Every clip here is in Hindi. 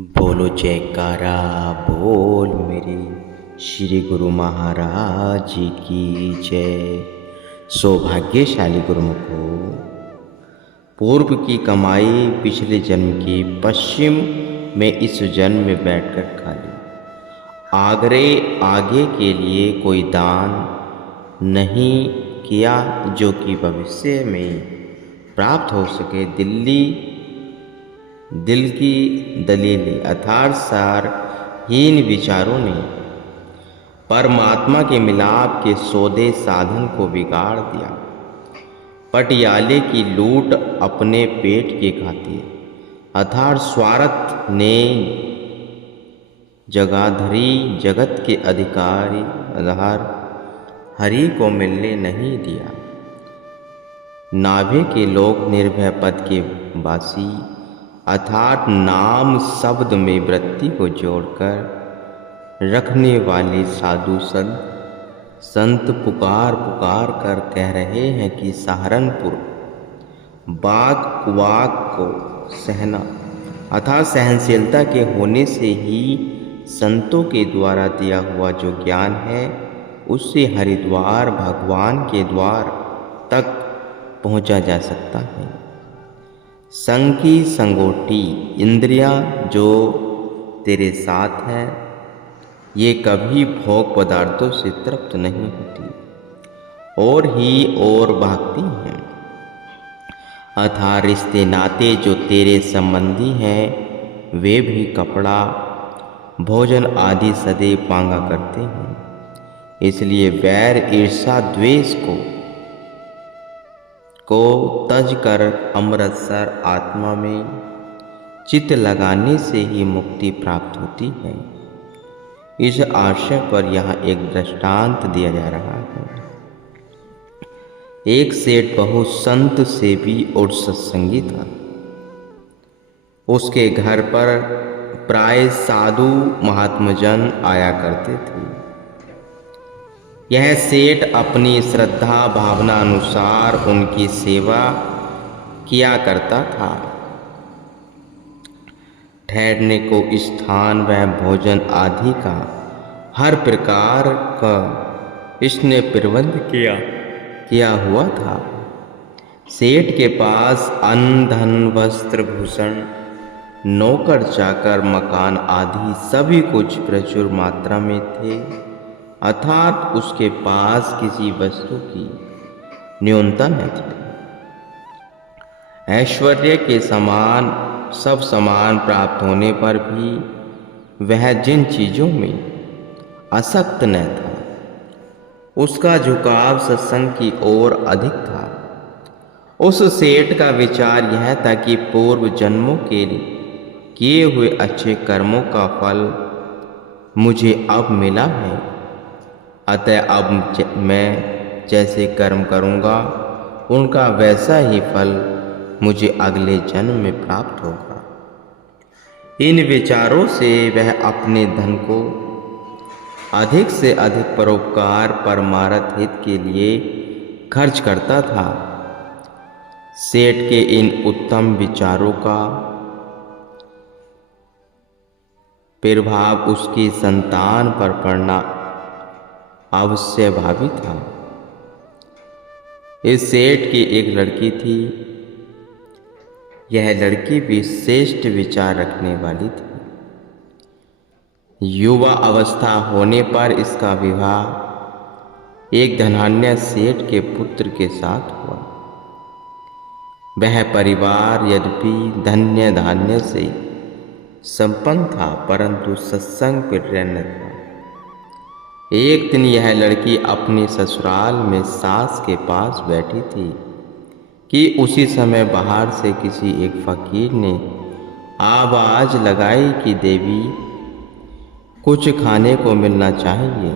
बोलो जयकारा बोल मेरे श्री गुरु महाराज की जय। सौभाग्यशाली गुरुमुखो, पूर्व की कमाई पिछले जन्म की पश्चिम में इस जन्म में बैठकर खा ली। आगे के लिए कोई दान नहीं किया जो कि भविष्य में प्राप्त हो सके। दिल की दलीलें अर्थात सारहीन विचारों ने परमात्मा के मिलाप के सौदे साधन को बिगाड़ दिया। पटियाले की लूट अपने पेट के खातिर अर्थात स्वार्थ ने जगाधरी जगत के अधिकारी आधार हरि को मिलने नहीं दिया। नाभे के लोग निर्भय पद के वासी अर्थात नाम शब्द में वृत्ति को जोड़कर रखने वाले साधु संत पुकार कर कह रहे हैं कि सहारनपुर वाक को सहना अर्थात सहनशीलता के होने से ही संतों के द्वारा दिया हुआ जो ज्ञान है उससे हरिद्वार भगवान के द्वार तक पहुंचा जा सकता है। संग की संगोटी इंद्रियां जो तेरे साथ हैं ये कभी भोग पदार्थों से तृप्त नहीं होती और भागती हैं। अर्थात रिश्ते नाते जो तेरे संबंधी हैं वे भी कपड़ा भोजन आदि सदैव मांगा करते हैं। इसलिए वैर ईर्षा द्वेष को तज कर अमृतसर आत्मा में चित्त लगाने से ही मुक्ति प्राप्त होती है। इस आशय पर यहाँ एक दृष्टांत दिया जा रहा है। एक सेठ बहुत संत सेवी और सत्संगी था। उसके घर पर प्राय साधु महात्मजन आया करते थे। यह सेठ अपनी श्रद्धा भावना अनुसार उनकी सेवा किया करता था। ठहरने को स्थान व भोजन आदि का हर प्रकार का इसने प्रबंध किया हुआ था। सेठ के पास अन्न धन वस्त्र भूषण नौकर चाकर मकान आदि सभी कुछ प्रचुर मात्रा में थे अर्थात उसके पास किसी वस्तु की न्यूनता न थी। ऐश्वर्य के समान सब समान प्राप्त होने पर भी वह जिन चीजों में आसक्त न था उसका झुकाव सत्संग की ओर अधिक था। उस सेठ का विचार यह था कि पूर्व जन्मों के किए हुए अच्छे कर्मों का फल मुझे अब मिला है, अतः अब मैं जैसे कर्म करूँगा उनका वैसा ही फल मुझे अगले जन्म में प्राप्त होगा। इन विचारों से वह अपने धन को अधिक से अधिक परोपकार परमार्थ हित के लिए खर्च करता था। सेठ के इन उत्तम विचारों का प्रभाव उसकी संतान पर पड़ना अवश्य भावी था। इस सेठ की एक लड़की थी। यह लड़की भी श्रेष्ठ विचार रखने वाली थी। युवा अवस्था होने पर इसका विवाह एक धनाढ्य सेठ के पुत्र के साथ हुआ। वह परिवार यद्यपि धन्य धान्य से संपन्न था परंतु सत्संग प्रिय न था। एक दिन यह लड़की अपने ससुराल में सास के पास बैठी थी कि उसी समय बाहर से किसी एक फकीर ने आवाज लगाई कि देवी कुछ खाने को मिलना चाहिए।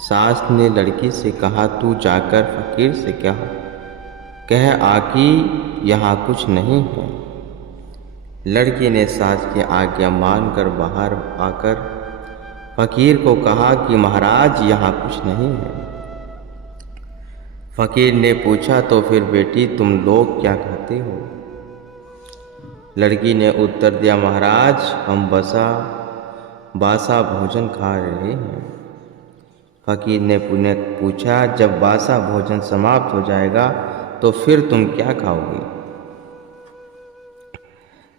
सास ने लड़की से कहा तू जाकर फकीर से कह आ कि यहाँ कुछ नहीं है। लड़की ने सास की आज्ञा मानकर बाहर आकर फकीर को कहा कि महाराज यहाँ कुछ नहीं है। फकीर ने पूछा तो फिर बेटी तुम लोग क्या खाते हो? लड़की ने उत्तर दिया, महाराज हम बासा भोजन खा रहे हैं। फकीर ने पुनः पूछा, जब बासा भोजन समाप्त हो जाएगा तो फिर तुम क्या खाओगे?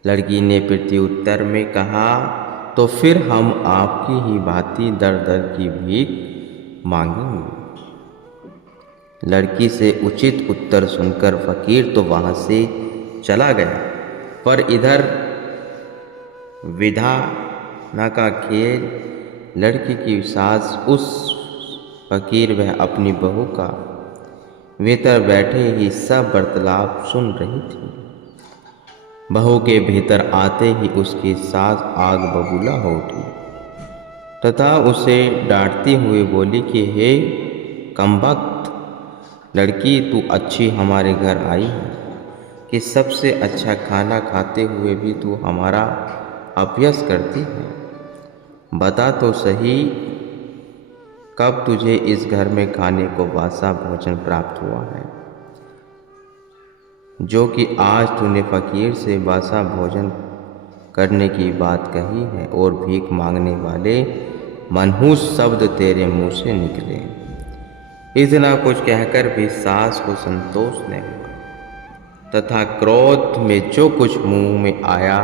लड़की ने प्रत्युत्तर में कहा, तो फिर हम आपकी ही भांति दर दर की भीख मांगेंगे। लड़की से उचित उत्तर सुनकर फकीर तो वहां से चला गया, पर इधर विधाना का खेल, लड़की की सास उस फकीर वह अपनी बहू का भीतर बैठे ही सब वार्तालाप सुन रही थी। बहू के भीतर आते ही उसकी सास आग बबूला हो उठी तथा उसे डांटती हुए बोली कि हे कमबख्त लड़की, तू अच्छी हमारे घर आई है कि सबसे अच्छा खाना खाते हुए भी तू हमारा अपयस करती है। बता तो सही, कब तुझे इस घर में खाने को बासा भोजन प्राप्त हुआ है, जो कि आज तूने फकीर से बासा भोजन करने की बात कही है और भीख मांगने वाले मनहूस शब्द तेरे मुंह से निकले। इतना कुछ कहकर भी सास को संतोष नहीं हुआ तथा क्रोध में जो कुछ मुंह में आया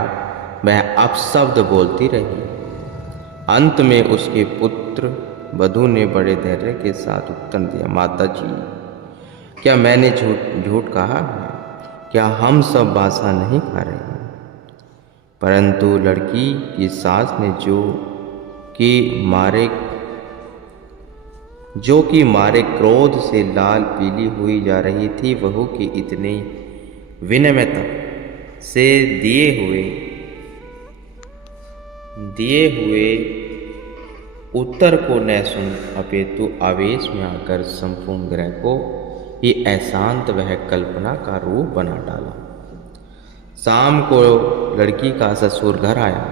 वह अपशब्द बोलती रही। अंत में उसके पुत्र वधू ने बड़े धैर्य के साथ उत्तर दिया, माता जी, क्या मैंने झूठ कहा है? क्या हम सब बासा नहीं खा रहे हैं? परंतु लड़की की सास ने जो कि मारे क्रोध से लाल पीली हुई जा रही थी, बहू की इतने विनम्रता से दिए हुए उत्तर को न सुन अपितु आवेश में आकर संपूर्ण ग्रह को ही अशांत वह कल्पना का रूप बना डाला। शाम को लड़की का ससुर घर आया।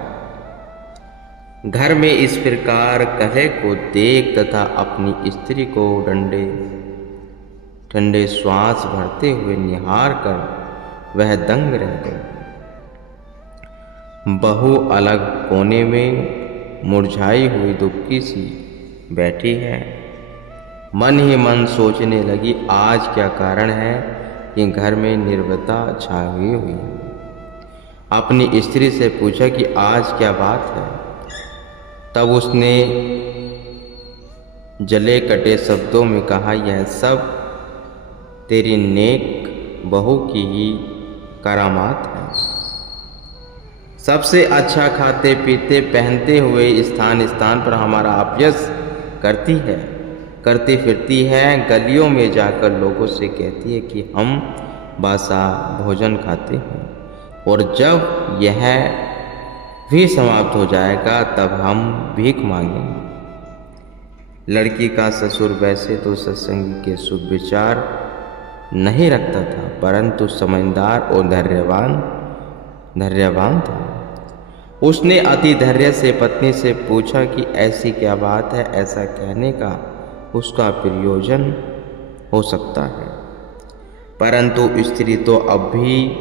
घर में इस प्रकार कलह को देख तथा अपनी स्त्री को ठंडे श्वास भरते हुए निहार कर वह दंग रह गई। बहू अलग कोने में मुरझाई हुई दुखी सी बैठी है। मन ही मन सोचने लगी, आज क्या कारण है कि घर में निर्भयता छाई हुई है। अपनी स्त्री से पूछा कि आज क्या बात है। तब उसने जले कटे शब्दों में कहा, यह सब तेरी नेक बहू की ही करामात है। सबसे अच्छा खाते पीते पहनते हुए स्थान स्थान पर हमारा अपयस करती फिरती है। गलियों में जाकर लोगों से कहती है कि हम बासा भोजन खाते हैं और जब यह भी समाप्त हो जाएगा तब हम भीख मांगेंगे। लड़की का ससुर वैसे तो सत्संग के शुभ विचार नहीं रखता था, परंतु समझदार और धैर्यवान था। उसने अति धैर्य से पत्नी से पूछा कि ऐसी क्या बात है, ऐसा कहने का उसका प्रयोजन हो सकता है। परंतु स्त्री तो अब भी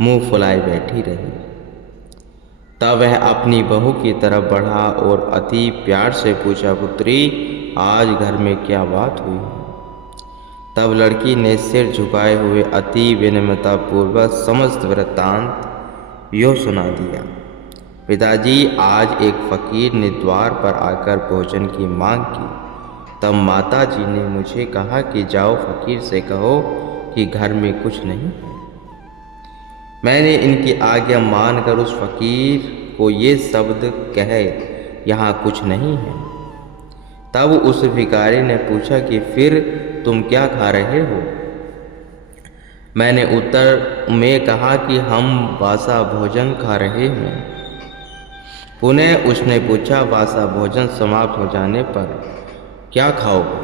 मुंह फुलाए बैठी रही। तब वह अपनी बहू की तरफ बढ़ा और अति प्यार से पूछा, पुत्री, आज घर में क्या बात हुई है? तब लड़की ने सिर झुकाए हुए अति विनम्रता पूर्वक समस्त वृत्तांत यो सुना दिया। पिताजी, आज एक फकीर ने द्वार पर आकर भोजन की मांग की। तब माता जी ने मुझे कहा कि जाओ फकीर से कहो कि घर में कुछ नहीं है। मैंने इनकी आज्ञा मानकर उस फकीर को ये शब्द कहे, यहाँ कुछ नहीं है। तब उस भिखारी ने पूछा कि फिर तुम क्या खा रहे हो? मैंने उत्तर में कहा कि हम बासा भोजन खा रहे हैं। पुनः उसने पूछा, बासा भोजन समाप्त हो जाने पर क्या खाओगे?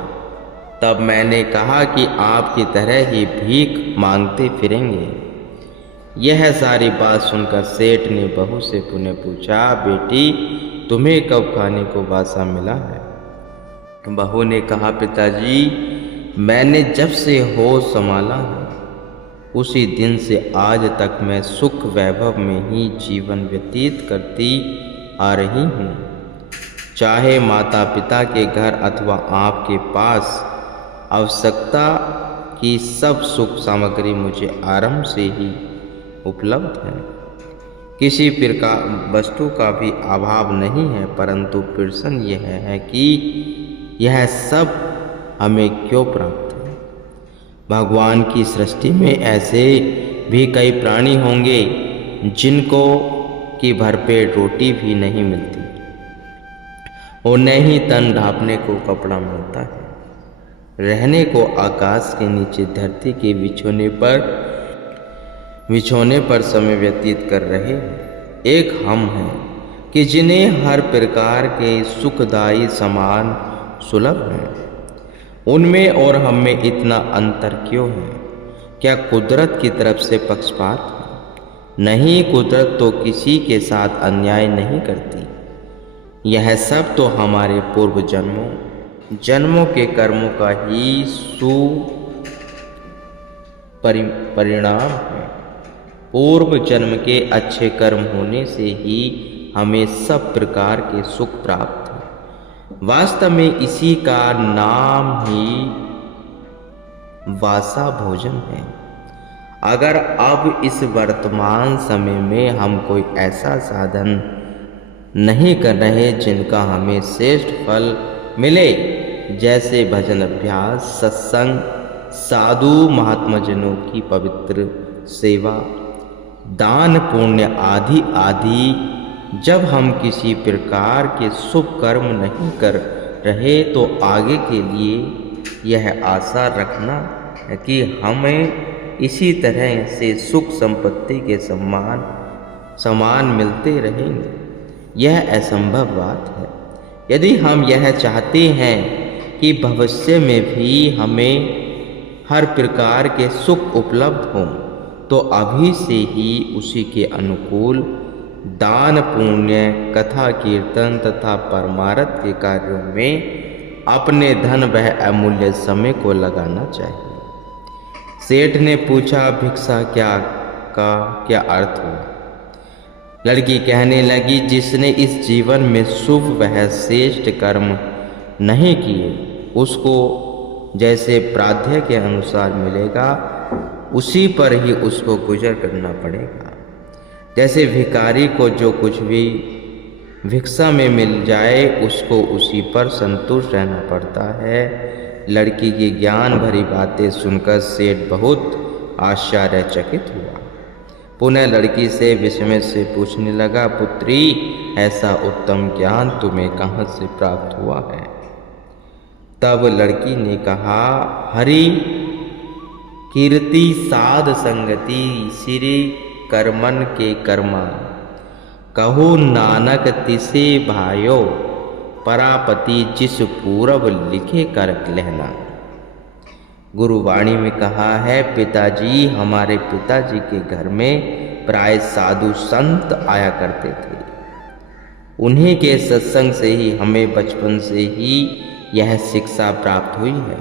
तब मैंने कहा कि आपकी तरह ही भीख मांगते फिरेंगे। यह सारी बात सुनकर सेठ ने बहू से पुनः पूछा, बेटी, तुम्हें कब खाने को बासा मिला है? बहू ने कहा, पिताजी, मैंने जब से होश संभाला है उसी दिन से आज तक मैं सुख वैभव में ही जीवन व्यतीत करती आ रही हूँ। चाहे माता पिता के घर अथवा आपके पास आवश्यकता की सब सुख सामग्री मुझे आरंभ से ही उपलब्ध है। किसी प्रकार वस्तु का भी अभाव नहीं है, परंतु प्रश्न यह है कि यह सब हमें क्यों प्राप्त है। भगवान की सृष्टि में ऐसे भी कई प्राणी होंगे जिनको कि भरपेट रोटी भी नहीं मिलती और न ही तन ढांपने को कपड़ा मिलता है, रहने को आकाश के नीचे धरती के बिछोने पर समय व्यतीत कर रहे हैं। एक हम हैं कि जिन्हें हर प्रकार के सुखदायी सामान सुलभ हैं। उनमें और हम में इतना अंतर क्यों है? क्या कुदरत की तरफ से पक्षपात है? नहीं, कुदरत तो किसी के साथ अन्याय नहीं करती। यह सब तो हमारे पूर्व जन्मों के कर्मों का ही परिणाम है। पूर्व जन्म के अच्छे कर्म होने से ही हमें सब प्रकार के सुख प्राप्त है। वास्तव में इसी का नाम ही वासा भोजन है। अगर अब इस वर्तमान समय में हम कोई ऐसा साधन नहीं कर रहे जिनका हमें श्रेष्ठ फल मिले, जैसे भजन अभ्यास, सत्संग, साधु महात्माजनों की पवित्र सेवा, दान पुण्य आदि, जब हम किसी प्रकार के शुभ कर्म नहीं कर रहे तो आगे के लिए यह आशा रखना है कि हमें इसी तरह से सुख संपत्ति के समान मिलते रहेंगे, यह असंभव बात है। यदि हम यह चाहते हैं कि भविष्य में भी हमें हर प्रकार के सुख उपलब्ध हों, तो अभी से ही उसी के अनुकूल दान पुण्य, कथा कीर्तन तथा परमार्थ के कार्यों में अपने धन व अमूल्य समय को लगाना चाहिए। सेठ ने पूछा, भिक्षा का क्या अर्थ हुआ? लड़की कहने लगी, जिसने इस जीवन में शुभ व श्रेष्ठ कर्म नहीं किए, उसको जैसे प्राध्य के अनुसार मिलेगा उसी पर ही उसको गुजर करना पड़ेगा। जैसे भिखारी को जो कुछ भी भिक्षा में मिल जाए उसको उसी पर संतुष्ट रहना पड़ता है। लड़की की ज्ञान भरी बातें सुनकर सेठ बहुत आश्चर्यचकित हुआ। पुनः लड़की से विस्मय से पूछने लगा, पुत्री, ऐसा उत्तम ज्ञान तुम्हें कहाँ से प्राप्त हुआ है? तब लड़की ने कहा, हरि कीर्ति साध संगति श्री कर्मन के कर्मा, कहू नानक तिसे भायो, परापति जिस पूरब लिखे कर लेना। गुरुवाणी में कहा है, पिताजी, हमारे पिताजी के घर में प्राय साधु संत आया करते थे। उन्हीं के सत्संग से ही हमें बचपन से ही यह शिक्षा प्राप्त हुई है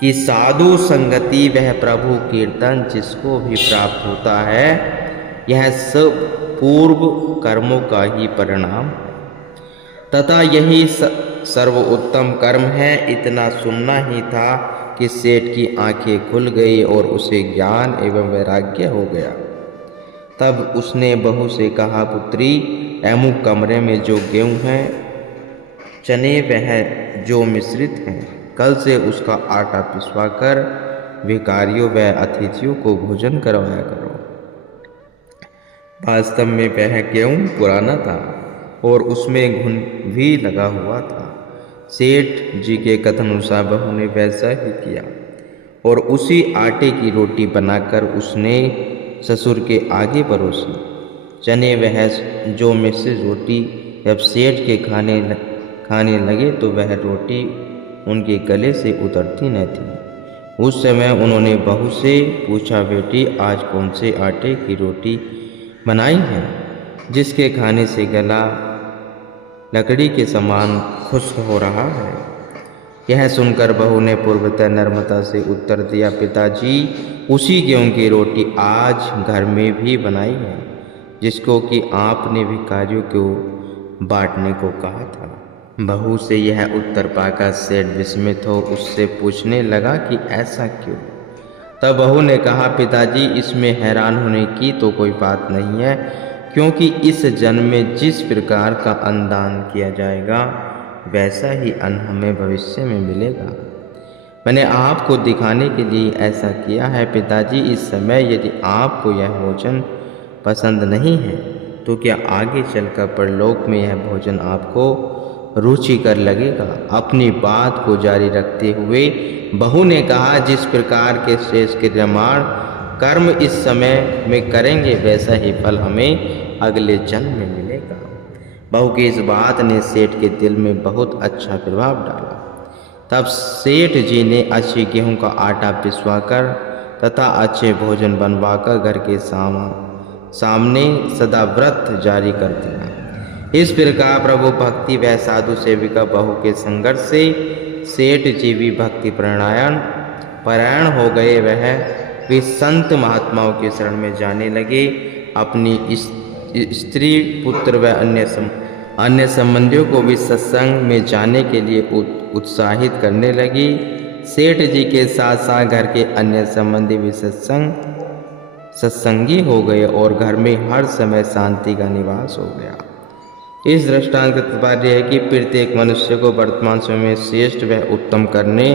कि साधु संगति वह प्रभु कीर्तन जिसको भी प्राप्त होता है, यह सब पूर्व कर्मों का ही परिणाम है तथा यही सर्वोत्तम कर्म है। इतना सुनना ही था कि सेठ की आंखें खुल गई और उसे ज्ञान एवं वैराग्य हो गया। तब उसने बहू से कहा, पुत्री, अमुक कमरे में जो गेहूँ हैं, चने वह जो मिश्रित हैं, कल से उसका आटा पिसवाकर भिखारियों व अतिथियों को भोजन करवाया करो। वास्तव में वह गेहूँ पुराना था और उसमें घुन भी लगा हुआ था। सेठ जी के कथन अनुसार बहू ने वैसा ही किया और उसी आटे की रोटी बनाकर उसने ससुर के आगे परोसी। चने वह जो मिश्रित रोटी जब सेठ के खाने लगे तो वह रोटी उनके गले से उतरती न थी। उस समय उन्होंने बहू से पूछा, बेटी, आज कौन से आटे की रोटी बनाई है जिसके खाने से गला लकड़ी के समान खुश्क हो रहा है? यह सुनकर बहू ने पूर्वतः नम्रता से उत्तर दिया, पिताजी उसी गेहूं की रोटी आज घर में भी बनाई है जिसको कि आपने भिखारियों को बांटने को कहा था। बहू से यह उत्तर पाकर सेठ विस्मित हो उससे पूछने लगा कि ऐसा क्यों। तब बहू ने कहा, पिताजी इसमें हैरान होने की तो कोई बात नहीं है, क्योंकि इस जन्म में जिस प्रकार का अन्न दान किया जाएगा वैसा ही अन्न हमें भविष्य में मिलेगा। मैंने आपको दिखाने के लिए ऐसा किया है। पिताजी इस समय यदि आपको यह भोजन पसंद नहीं है तो क्या आगे चलकर परलोक में यह भोजन आपको रुचिकर लगेगा। अपनी बात को जारी रखते हुए बहू ने कहा, जिस प्रकार के शेष क्रियमाण कर्म इस समय में करेंगे वैसा ही फल हमें अगले जन्म में मिलेगा। बहू की इस बात ने सेठ के दिल में बहुत अच्छा प्रभाव डाला। तब सेठ जी ने अच्छे गेहूं का आटा पिसवाकर तथा अच्छे भोजन बनवाकर घर के सामने सदा व्रत जारी कर दिया। इस प्रकार प्रभु भक्ति व साधु सेविका बहू के संघर्ष से सेठ जी भी भक्ति परायण हो गए। वे संत महात्माओं के शरण में जाने लगे। अपनी स्त्री पुत्र व अन्य संबंधियों को भी सत्संग में जाने के लिए उत्साहित करने लगी। सेठ जी के साथ साथ घर के अन्य संबंधी भी सत्संगी हो गए और घर में हर समय शांति का निवास हो गया। इस दृष्टांत का तात्पर्य है कि प्रत्येक मनुष्य को वर्तमान समय में श्रेष्ठ व उत्तम करने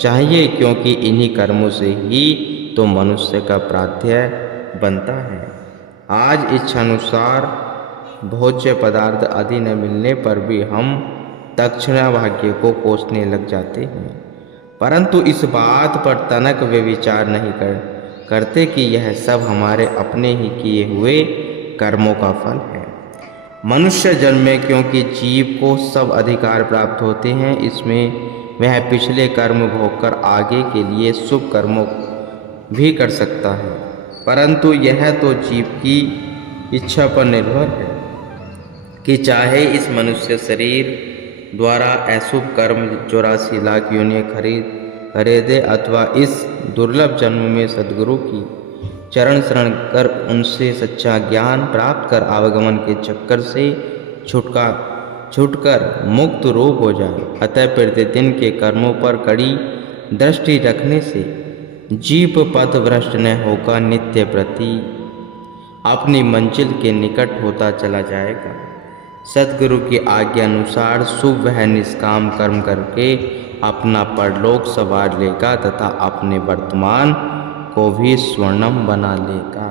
चाहिए, क्योंकि इन्हीं कर्मों से ही तो मनुष्य का प्राध्याय बनता है। आज इच्छानुसार भोज्य पदार्थ आदि न मिलने पर भी हम दक्षिणा भाग्य को कोसने लग जाते हैं, परंतु इस बात पर तनक वे विचार नहीं करते कि यह सब हमारे अपने ही किए हुए कर्मों का फल है। मनुष्य जन्म में क्योंकि जीव को सब अधिकार प्राप्त होते हैं, इसमें वह पिछले कर्म भोगकर आगे के लिए शुभ कर्मों भी कर सकता है, परंतु यह तो जीव की इच्छा पर निर्भर है कि चाहे इस मनुष्य शरीर द्वारा अशुभ कर्म 84 लाख योनियां खरीदे अथवा इस दुर्लभ जन्म में सद्गुरु की चरण शरण कर उनसे सच्चा ज्ञान प्राप्त कर आवागमन के चक्कर से छुटकर मुक्त रूप हो जाए। अतः प्रतिदिन के कर्मों पर कड़ी दृष्टि रखने से जीव पथ भ्रष्ट न होकर नित्य प्रति अपनी मंजिल के निकट होता चला जाएगा। सद्गुरु की आज्ञा अनुसार शुभ व निष्काम कर्म करके अपना परलोक संवार लेगा तथा अपने वर्तमान को भी स्वर्णम बना लेगा।